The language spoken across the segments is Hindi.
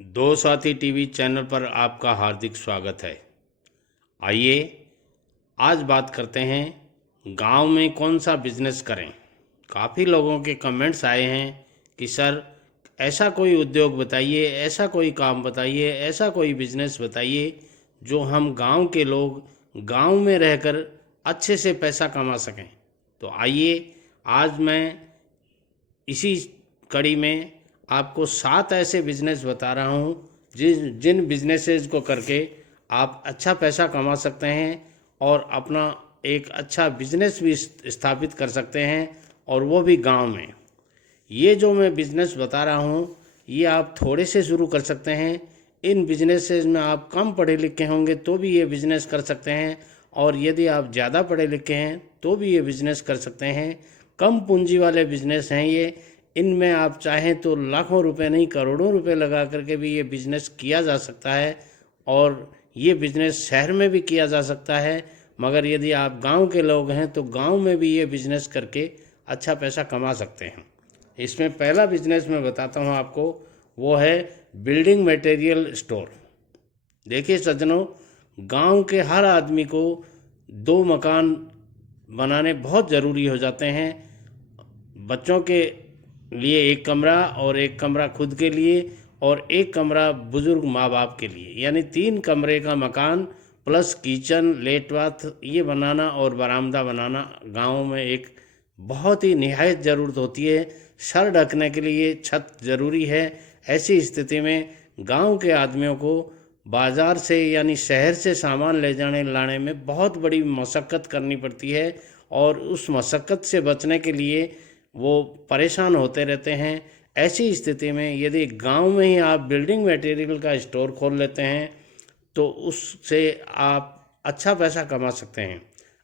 दो साथी टीवी चैनल पर आपका हार्दिक स्वागत है। आइए आज बात करते हैं गांव में कौन सा बिजनेस करें। काफ़ी लोगों के कमेंट्स आए हैं कि सर ऐसा कोई उद्योग बताइए, ऐसा कोई काम बताइए, ऐसा कोई बिजनेस बताइए जो हम गांव के लोग गांव में रहकर अच्छे से पैसा कमा सकें। तो आइए आज मैं इसी कड़ी में आपको 7 ऐसे बिजनेस बता रहा हूँ जिन जिन बिजनेसेस को करके आप अच्छा पैसा कमा सकते हैं और अपना एक अच्छा बिजनेस भी स्थापित कर सकते हैं, और वो भी गांव में। ये जो मैं बिजनेस बता रहा हूँ ये आप थोड़े से शुरू कर सकते हैं। इन बिजनेसेस में आप कम पढ़े लिखे होंगे तो भी ये बिजनेस कर सकते हैं, और यदि आप ज़्यादा पढ़े लिखे हैं तो भी ये बिजनेस कर सकते हैं। कम पूंजी वाले बिजनेस हैं ये। इनमें आप चाहें तो लाखों रुपए नहीं करोड़ों रुपए लगा करके भी ये बिजनेस किया जा सकता है, और ये बिजनेस शहर में भी किया जा सकता है। मगर यदि आप गांव के लोग हैं तो गांव में भी ये बिजनेस करके अच्छा पैसा कमा सकते हैं। इसमें पहला बिजनेस मैं बताता हूँ आपको, वो है बिल्डिंग मटेरियल स्टोर। देखिए सज्जनों, गांव के हर आदमी को 2 मकान बनाने बहुत ज़रूरी हो जाते हैं। बच्चों के लिए एक कमरा, और एक कमरा खुद के लिए, और एक कमरा बुज़ुर्ग माँ बाप के लिए, यानी 3 कमरे का मकान प्लस किचन लेट बाथ ये बनाना और बरामदा बनाना गाँव में एक बहुत ही निहायत ज़रूरत होती है। सर ढकने के लिए छत ज़रूरी है। ऐसी स्थिति में गांव के आदमियों को बाज़ार से यानी शहर से सामान ले जाने लाने में बहुत बड़ी मशक्क़त करनी पड़ती है, और उस मशक्क़त से बचने के लिए वो परेशान होते रहते हैं। ऐसी स्थिति में यदि गांव में ही आप बिल्डिंग मटेरियल का स्टोर खोल लेते हैं तो उससे आप अच्छा पैसा कमा सकते हैं।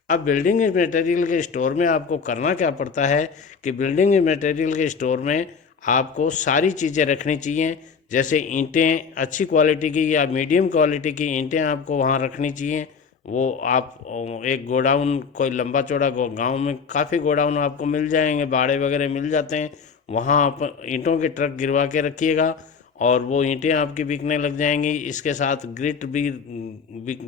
अब बिल्डिंग मटेरियल के स्टोर में आपको करना क्या पड़ता है कि बिल्डिंग मटेरियल के स्टोर में आपको सारी चीज़ें रखनी चाहिए। जैसे ईंटें अच्छी क्वालिटी की या मीडियम क्वालिटी की ईंटें आपको वहाँ रखनी चाहिए। वो आप एक गोडाउन, कोई लंबा चौड़ा गांव में काफ़ी गोडाउन आपको मिल जाएंगे, भाड़े वगैरह मिल जाते हैं। वहाँ आप ईंटों के ट्रक गिरवा के रखिएगा और वो ईंटें आपकी बिकने लग जाएंगी। इसके साथ ग्रिट भी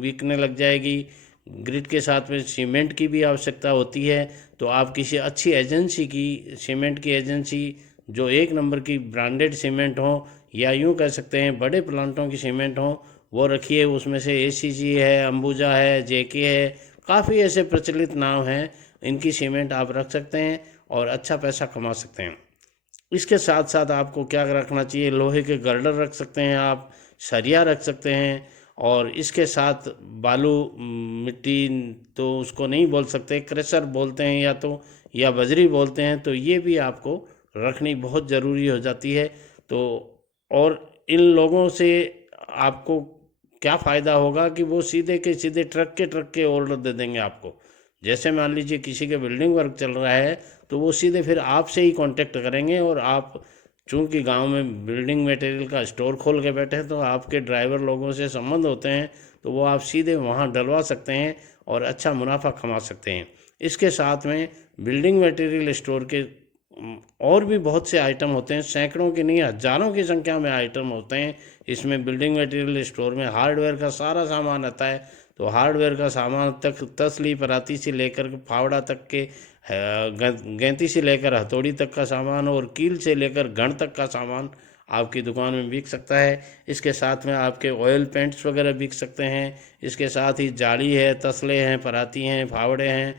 बिकने लग जाएगी। ग्रिड के साथ में सीमेंट की भी आवश्यकता होती है। तो आप किसी अच्छी एजेंसी की, सीमेंट की एजेंसी जो 1 नंबर की ब्रांडेड सीमेंट हो, या यूँ कह सकते हैं बड़े प्लांटों की सीमेंट हो, वो रखिए। उसमें से एसीसी है, अंबुजा है, जेके है, काफ़ी ऐसे प्रचलित नाम हैं। इनकी सीमेंट आप रख सकते हैं और अच्छा पैसा कमा सकते हैं। इसके साथ साथ आपको क्या रखना चाहिए, लोहे के गर्डर रख सकते हैं आप, सरिया रख सकते हैं, और इसके साथ बालू, मिट्टी तो उसको नहीं बोल सकते, क्रेशर बोलते हैं या तो, या बजरी बोलते हैं, तो ये भी आपको रखनी बहुत ज़रूरी हो जाती है। तो और इन लोगों से आपको क्या फ़ायदा होगा कि वो सीधे के सीधे ट्रक के ऑर्डर दे देंगे आपको। जैसे मान लीजिए किसी के बिल्डिंग वर्क चल रहा है तो वो सीधे फिर आपसे ही कांटेक्ट करेंगे, और आप चूंकि गांव में बिल्डिंग मटेरियल का स्टोर खोल के बैठे हैं तो आपके ड्राइवर लोगों से संबंध होते हैं, तो वो आप सीधे वहां डलवा सकते हैं और अच्छा मुनाफा कमा सकते हैं। इसके साथ में बिल्डिंग मटेरियल स्टोर के और भी बहुत से आइटम होते हैं, सैकड़ों की नहीं हजारों की संख्या में आइटम होते हैं। इसमें बिल्डिंग मटेरियल स्टोर में हार्डवेयर का सारा सामान आता है। तो हार्डवेयर का सामान तक तसली पराती से लेकर फावड़ा तक के, गैंती से लेकर हथौड़ी तक का सामान, और कील से लेकर घण तक का सामान आपकी दुकान में बिक सकता है। इसके साथ में आपके ऑयल पेंट्स वगैरह बिक सकते हैं। इसके साथ ही जाली है, तसले हैं, पराती हैं, फावड़े हैं,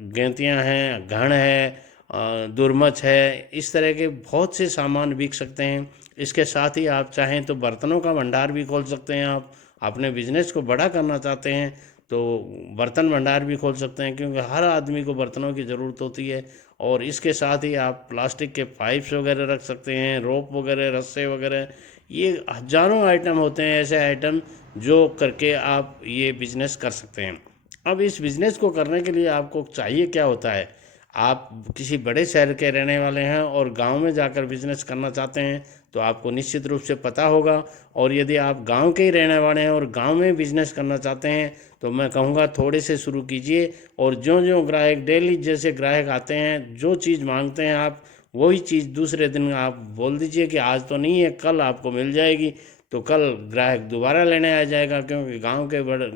गैंतियाँ हैं, घण है, दुरमच है, इस तरह के बहुत से सामान बिक सकते हैं। इसके साथ ही आप चाहें तो बर्तनों का भंडार भी खोल सकते हैं। आप अपने बिजनेस को बड़ा करना चाहते हैं तो बर्तन भंडार भी खोल सकते हैं, क्योंकि हर आदमी को बर्तनों की ज़रूरत होती है। और इसके साथ ही आप प्लास्टिक के पाइप्स वगैरह रख सकते हैं, रोप वगैरह, रस्से वगैरह, ये हजारों आइटम होते हैं, ऐसे आइटम जो करके आप ये बिज़नेस कर सकते हैं। अब इस बिज़नेस को करने के लिए आपको चाहिए क्या होता है। आप किसी बड़े शहर के रहने वाले हैं और गांव में जाकर बिजनेस करना चाहते हैं तो आपको निश्चित रूप से पता होगा। और यदि आप गांव के ही रहने वाले हैं और गांव में बिजनेस करना चाहते हैं तो मैं कहूँगा थोड़े से शुरू कीजिए, और जो ग्राहक डेली जैसे ग्राहक आते हैं, जो चीज़ मांगते हैं आप वही चीज़ दूसरे दिन आप बोल दीजिए कि आज तो नहीं है, कल आपको मिल जाएगी। तो कल ग्राहक दोबारा लेने आ जाएगा, क्योंकि गांव के बड़े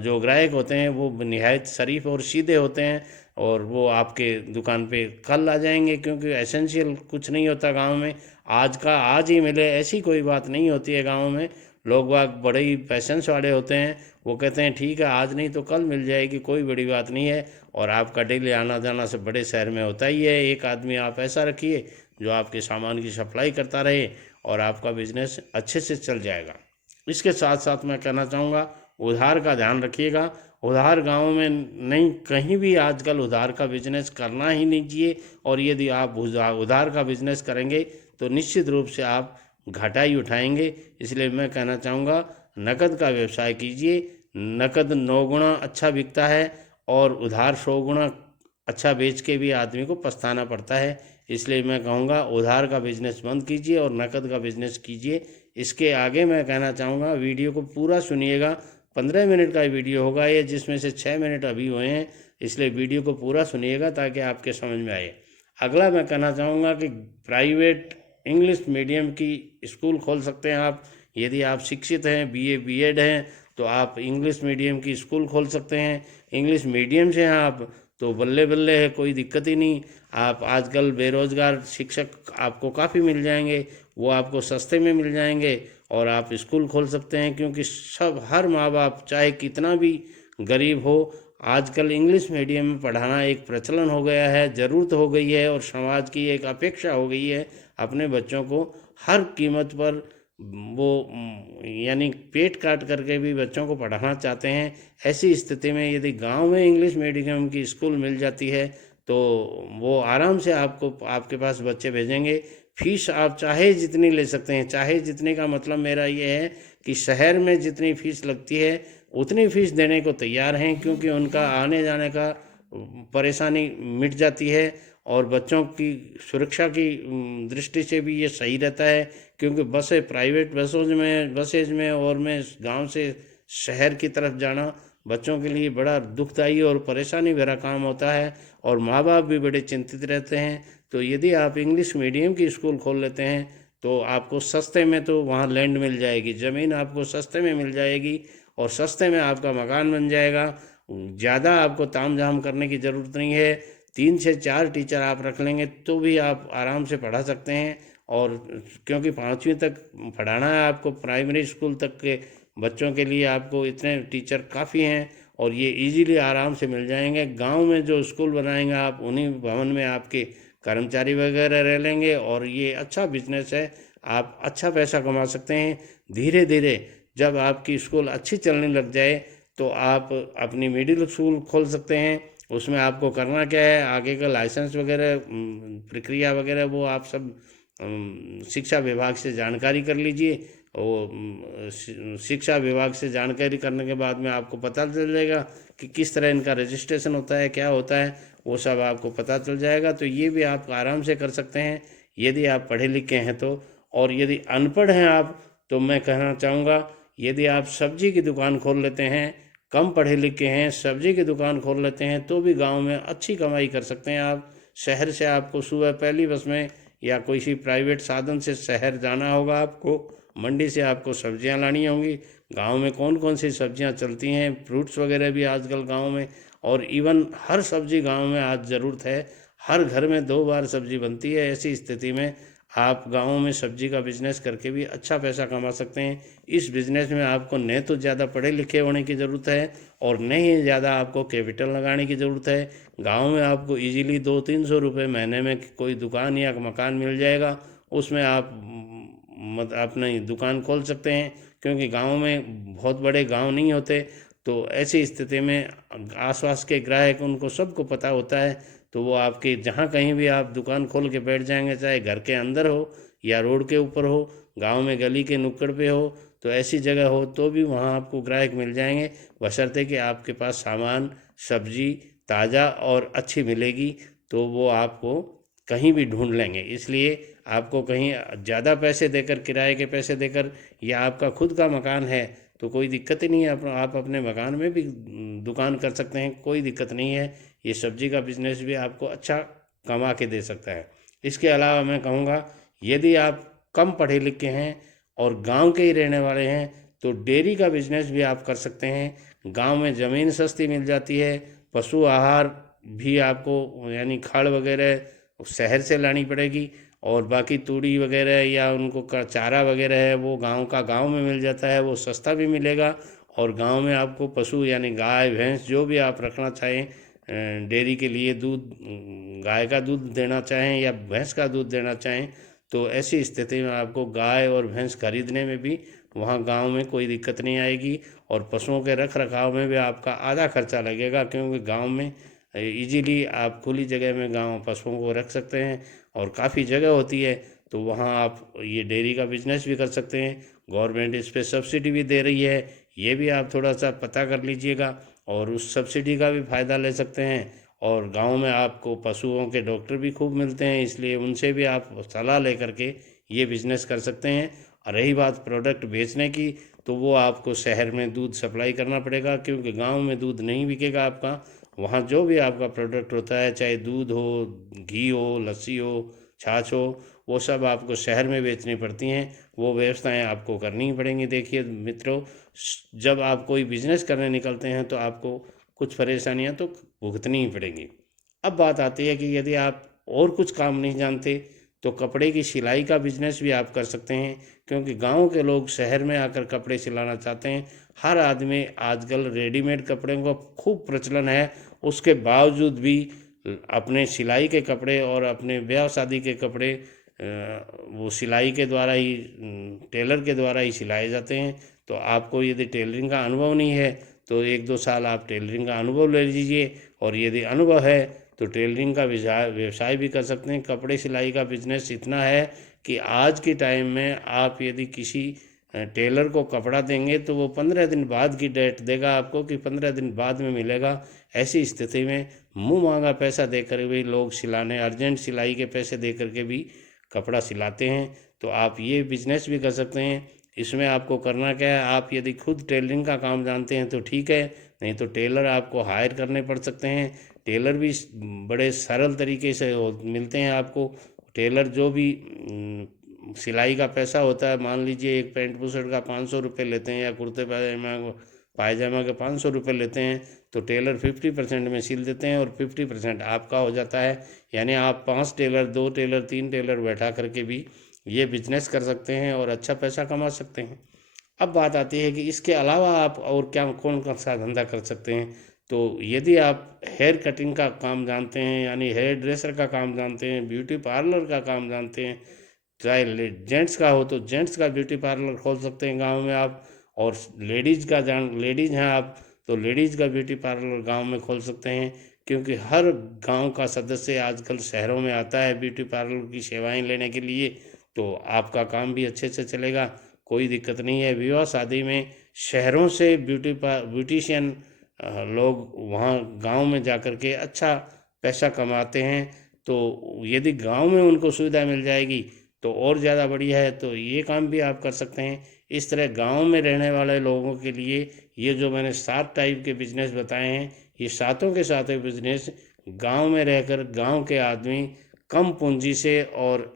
जो ग्राहक होते हैं वो निहायत शरीफ और सीधे होते हैं, और वो आपके दुकान पे कल आ जाएंगे, क्योंकि एसेंशियल कुछ नहीं होता गांव में। आज का आज ही मिले ऐसी कोई बात नहीं होती है गांव में। लोग बाग बड़े ही पैसेंस वाले होते हैं, वो कहते हैं ठीक है आज नहीं तो कल मिल जाएगी, कोई बड़ी बात नहीं है। और आपका डेली आना जाना सब बड़े शहर में होता ही है। एक आदमी आप ऐसा रखिए जो आपके सामान की सप्लाई करता रहे, और आपका बिजनेस अच्छे से चल जाएगा। इसके साथ साथ मैं कहना चाहूँगा, उधार का ध्यान रखिएगा। उधार गांव में नहीं, कहीं भी आजकल उधार का बिजनेस करना ही नहीं चाहिए। और यदि आप उधार का बिजनेस करेंगे तो निश्चित रूप से आप घाटा ही उठाएंगे। इसलिए मैं कहना चाहूँगा, नकद का व्यवसाय कीजिए। नकद 9 गुना अच्छा बिकता है, और उधार 100 गुना अच्छा बेच के भी आदमी को पछताना पड़ता है। इसलिए मैं कहूँगा उधार का बिजनेस बंद कीजिए और नकद का बिजनेस कीजिए। इसके आगे मैं कहना चाहूँगा, वीडियो को पूरा सुनिएगा। 15 मिनट का वीडियो होगा ये, जिसमें से 6 मिनट अभी हुए हैं। इसलिए वीडियो को पूरा सुनिएगा ताकि आपके समझ में आए। अगला मैं कहना चाहूँगा कि प्राइवेट इंग्लिश मीडियम की स्कूल खोल सकते हैं आप। यदि आप शिक्षित हैं, बीए बीएड हैं, तो आप इंग्लिश मीडियम की स्कूल खोल सकते हैं। इंग्लिश मीडियम से हैं आप तो बल्ले बल्ले है, कोई दिक्कत ही नहीं। आप आजकल बेरोजगार शिक्षक आपको काफ़ी मिल जाएंगे, वो आपको सस्ते में मिल जाएंगे, और आप स्कूल खोल सकते हैं। क्योंकि हर माँ बाप चाहे कितना भी गरीब हो, आजकल इंग्लिश मीडियम में पढ़ाना एक प्रचलन हो गया है, ज़रूरत हो गई है, और समाज की एक अपेक्षा हो गई है। अपने बच्चों को हर कीमत पर वो यानी पेट काट करके भी बच्चों को पढ़ाना चाहते हैं। ऐसी स्थिति में यदि गांव में इंग्लिश मीडियम की स्कूल मिल जाती है तो वो आराम से आपको आपके पास बच्चे भेजेंगे। फीस आप चाहे जितनी ले सकते हैं, चाहे जितने का मतलब मेरा ये है कि शहर में जितनी फीस लगती है उतनी फीस देने को तैयार हैं, क्योंकि उनका आने जाने का परेशानी मिट जाती है, और बच्चों की सुरक्षा की दृष्टि से भी ये सही रहता है। क्योंकि बसें, प्राइवेट बसेज में और में गांव से शहर की तरफ जाना बच्चों के लिए बड़ा दुखदायी और परेशानी भरा काम होता है, और माँ बाप भी बड़े चिंतित रहते हैं। तो यदि आप इंग्लिश मीडियम की स्कूल खोल लेते हैं तो आपको सस्ते में तो वहाँ लैंड मिल जाएगी, ज़मीन आपको सस्ते में मिल जाएगी, और सस्ते में आपका मकान बन जाएगा। ज़्यादा आपको तामझाम करने की ज़रूरत नहीं है। 3 से 4 टीचर आप रख लेंगे तो भी आप आराम से पढ़ा सकते हैं। और क्योंकि 5वीं तक पढ़ाना है आपको, प्राइमरी स्कूल तक के बच्चों के लिए आपको इतने टीचर काफ़ी हैं, और ये इजीली आराम से मिल जाएंगे। गांव में जो स्कूल बनाएंगे आप, उन्हीं भवन में आपके कर्मचारी वगैरह रह लेंगे, और ये अच्छा बिजनेस है। आप अच्छा पैसा कमा सकते हैं। धीरे धीरे जब आपकी स्कूल अच्छी चलने लग जाए तो आप अपनी मिडिल स्कूल खोल सकते हैं। उसमें आपको करना क्या है, आगे का लाइसेंस वगैरह प्रक्रिया वगैरह वो आप सब शिक्षा विभाग से जानकारी कर लीजिए। वो शिक्षा विभाग से जानकारी करने के बाद में आपको पता चल जाएगा कि किस तरह इनका रजिस्ट्रेशन होता है, क्या होता है, वो सब आपको पता चल जाएगा। तो ये भी आप आराम से कर सकते हैं यदि आप पढ़े लिखे हैं तो। और यदि अनपढ़ हैं आप तो मैं कहना चाहूँगा, यदि आप सब्जी की दुकान खोल लेते हैं, कम पढ़े लिखे हैं, सब्जी की दुकान खोल लेते हैं, तो भी गांव में अच्छी कमाई कर सकते हैं आप। शहर से आपको सुबह पहली बस में या कोई सी प्राइवेट साधन से शहर जाना होगा, आपको मंडी से आपको सब्जियां लानी होंगी। गांव में कौन कौन सी सब्जियां चलती हैं, फ्रूट्स वगैरह भी आजकल गांव में, और इवन हर सब्जी गांव में आज ज़रूरत है। हर घर में 2 बार सब्जी बनती है। ऐसी स्थिति में आप गाँव में सब्जी का बिजनेस करके भी अच्छा पैसा कमा सकते हैं। इस बिज़नेस में आपको न तो ज़्यादा पढ़े लिखे होने की ज़रूरत है, और न ही ज़्यादा आपको कैपिटल लगाने की ज़रूरत है। गांव में आपको इजीली 200-300 रुपये महीने में कोई दुकान या मकान मिल जाएगा, उसमें आप अपनी दुकान खोल सकते हैं। क्योंकि गांव में बहुत बड़े गांव नहीं होते, तो ऐसी स्थिति में आसपास के ग्राहक उनको सबको पता होता है, तो वो आपके जहाँ कहीं भी आप दुकान खोल के बैठ जाएंगे, चाहे घर के अंदर हो या रोड के ऊपर हो, गांव में गली के नुक्कड़ पे हो, तो ऐसी जगह हो तो भी वहाँ आपको ग्राहक मिल जाएंगे, बशर्ते कि आपके पास सामान सब्जी ताज़ा और अच्छी मिलेगी, तो वो आपको कहीं भी ढूंढ लेंगे। इसलिए आपको कहीं ज़्यादा पैसे देकर, किराए के पैसे देकर, या आपका खुद का मकान है तो कोई दिक्कत ही नहीं है, आप अपने मकान में भी दुकान कर सकते हैं, कोई दिक्कत नहीं है। ये सब्जी का बिजनेस भी आपको अच्छा कमा के दे सकता है। इसके अलावा मैं कहूँगा, यदि आप कम पढ़े लिखे हैं और गांव के ही रहने वाले हैं तो डेयरी का बिजनेस भी आप कर सकते हैं। गांव में ज़मीन सस्ती मिल जाती है, पशु आहार भी आपको यानी खड़ वगैरह शहर से लानी पड़ेगी, और बाकी तूड़ी वगैरह या उनको का चारा वगैरह है वो गांव का गांव में मिल जाता है, वो सस्ता भी मिलेगा। और गांव में आपको पशु यानी गाय भैंस जो भी आप रखना चाहें, डेयरी के लिए दूध, गाय का दूध देना चाहें या भैंस का दूध देना चाहें, तो ऐसी स्थिति में आपको गाय और भैंस खरीदने में भी वहाँ गांव में कोई दिक्कत नहीं आएगी। और पशुओं के रख रखाव में भी आपका आधा खर्चा लगेगा, क्योंकि गांव में इजीली आप खुली जगह में गांव पशुओं को रख सकते हैं और काफ़ी जगह होती है, तो वहाँ आप ये डेयरी का बिजनेस भी कर सकते हैं। गवर्नमेंट इस पर सब्सिडी भी दे रही है, ये भी आप थोड़ा सा पता कर लीजिएगा और उस सब्सिडी का भी फ़ायदा ले सकते हैं। और गांव में आपको पशुओं के डॉक्टर भी खूब मिलते हैं, इसलिए उनसे भी आप सलाह लेकर के ये बिज़नेस कर सकते हैं। और रही बात प्रोडक्ट बेचने की, तो वो आपको शहर में दूध सप्लाई करना पड़ेगा, क्योंकि गांव में दूध नहीं बिकेगा आपका। वहाँ जो भी आपका प्रोडक्ट होता है, चाहे दूध हो, घी हो, लस्सी हो, छाछ हो, वो सब आपको शहर में बेचनी पड़ती हैं। वो व्यवस्थाएं आपको करनी ही पड़ेंगी। देखिए मित्रों, जब आप कोई बिजनेस करने निकलते हैं तो आपको कुछ परेशानियां तो भुगतनी ही पड़ेंगी। अब बात आती है कि यदि आप और कुछ काम नहीं जानते तो कपड़े की सिलाई का बिजनेस भी आप कर सकते हैं, क्योंकि गांव के लोग शहर में आकर कपड़े सिलाना चाहते हैं। हर आदमी आजकल रेडीमेड कपड़े का खूब प्रचलन है, उसके बावजूद भी अपने सिलाई के कपड़े और अपने ब्याह शादी के कपड़े वो सिलाई के द्वारा ही, टेलर के द्वारा ही सिलाए जाते हैं। तो आपको यदि टेलरिंग का अनुभव नहीं है तो 1-2 साल आप टेलरिंग का अनुभव ले लीजिए, और यदि अनुभव है तो टेलरिंग का व्यवसाय भी कर सकते हैं। कपड़े सिलाई का बिजनेस इतना है कि आज के टाइम में आप यदि किसी टेलर को कपड़ा देंगे तो वो 15 दिन बाद की डेट देगा आपको, कि 15 दिन बाद में मिलेगा। ऐसी स्थिति में मुंह मांगा पैसा देकर भी लोग सिलाने, अर्जेंट सिलाई के पैसे दे करके भी कपड़ा सिलाते हैं। तो आप ये बिजनेस भी कर सकते हैं। इसमें आपको करना क्या है, आप यदि खुद टेलरिंग का काम जानते हैं तो ठीक है, नहीं तो टेलर आपको हायर करने पड़ सकते हैं। टेलर भी बड़े सरल तरीके से मिलते हैं आपको। टेलर जो भी सिलाई का पैसा होता है, मान लीजिए एक पैंट बुशर्ट का 500 रुपये लेते हैं, या कुर्ते पायजामा के 500 रुपये लेते हैं, तो टेलर 50% में सिल देते हैं और 50% आपका हो जाता है। यानी आप 5 टेलर, 2 टेलर, 3 टेलर बैठा करके भी ये बिजनेस कर सकते हैं और अच्छा पैसा कमा सकते हैं। अब बात आती है कि इसके अलावा आप और क्या कौन सा धंधा कर सकते हैं। तो यदि आप हेयर कटिंग का काम जानते हैं, यानी हेयर ड्रेसर का काम जानते हैं, ब्यूटी पार्लर का काम जानते हैं, चाहे जेंट्स का हो तो जेंट्स का ब्यूटी पार्लर खोल सकते हैं गांव में आप। और लेडीज़ हैं आप तो लेडीज़ का ब्यूटी पार्लर गांव में खोल सकते हैं, क्योंकि हर गांव का सदस्य आजकल शहरों में आता है ब्यूटी पार्लर की सेवाएं लेने के लिए। तो आपका काम भी अच्छे से चलेगा, कोई दिक्कत नहीं है। विवाह शादी में शहरों से ब्यूटिशियन लोग वहाँ गांव में जाकर के अच्छा पैसा कमाते हैं। तो यदि गांव में उनको सुविधा मिल जाएगी तो और ज़्यादा बढ़िया है, तो ये काम भी आप कर सकते हैं। इस तरह गांव में रहने वाले लोगों के लिए ये जो मैंने 7 टाइप के बिजनेस बताए हैं, ये सातों के सातों बिजनेस गांव में रहकर गांव के आदमी कम पूंजी से और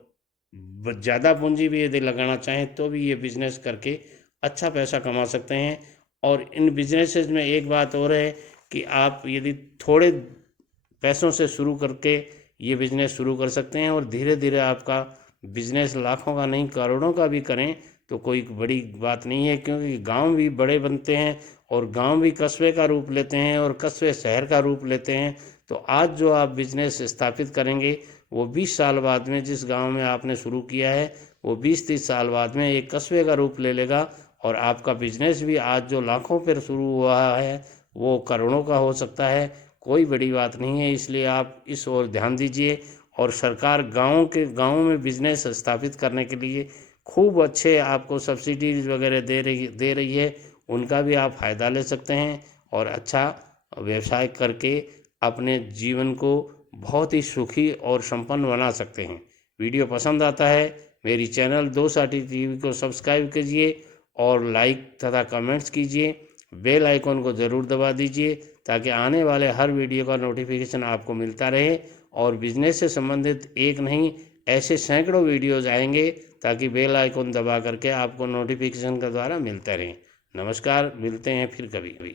ज़्यादा पूंजी भी यदि लगाना चाहें तो भी ये बिजनेस करके अच्छा पैसा कमा सकते हैं। और इन बिजनेसेस में एक बात और है कि आप यदि थोड़े पैसों से शुरू करके ये बिज़नेस शुरू कर सकते हैं, और धीरे धीरे आपका बिजनेस लाखों का नहीं करोड़ों का भी करें तो कोई बड़ी बात नहीं है, क्योंकि गांव भी बड़े बनते हैं और गांव भी कस्बे का रूप लेते हैं और कस्बे शहर का रूप लेते हैं। तो आज जो आप बिजनेस स्थापित करेंगे वो 20 साल बाद में, जिस गांव में आपने शुरू किया है, वो 20-30 साल बाद में एक कस्बे का रूप ले लेगा, और आपका बिजनेस भी आज जो लाखों पर शुरू हुआ है वो करोड़ों का हो सकता है। कोई बड़ी बात नहीं है, इसलिए आप इस ओर ध्यान दीजिए। और सरकार गाँव में बिजनेस स्थापित करने के लिए खूब अच्छे आपको सब्सिडीज वगैरह दे रही है, उनका भी आप फ़ायदा ले सकते हैं और अच्छा व्यवसाय करके अपने जीवन को बहुत ही सुखी और संपन्न बना सकते हैं। वीडियो पसंद आता है मेरी चैनल 2 साटी टीवी को सब्सक्राइब कीजिए और लाइक तथा कमेंट्स कीजिए। बेल आइकॉन को ज़रूर दबा दीजिए ताकि आने वाले हर वीडियो का नोटिफिकेशन आपको मिलता रहे। और बिजनेस से संबंधित एक नहीं ऐसे सैकड़ों वीडियोज़ आएंगे, ताकि बेल आइकन दबा करके आपको नोटिफिकेशन के द्वारा मिलते रहें। नमस्कार, मिलते हैं फिर कभी।